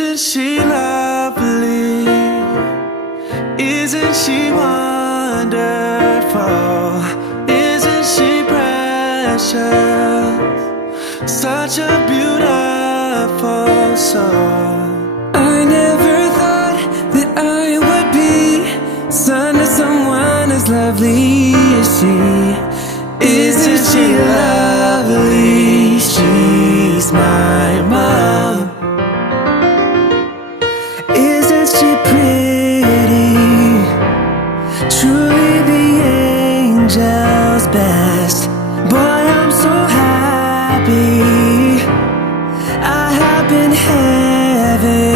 Isn't she lovely? Isn't she wonderful? Isn't she precious? Such a beautiful soul. I never thought that I would be son of someone as lovely as she. Isn't she lovely? She's my mom. Isn't she pretty? Truly the angel's best. Boy, I'm so happy I have been heaven.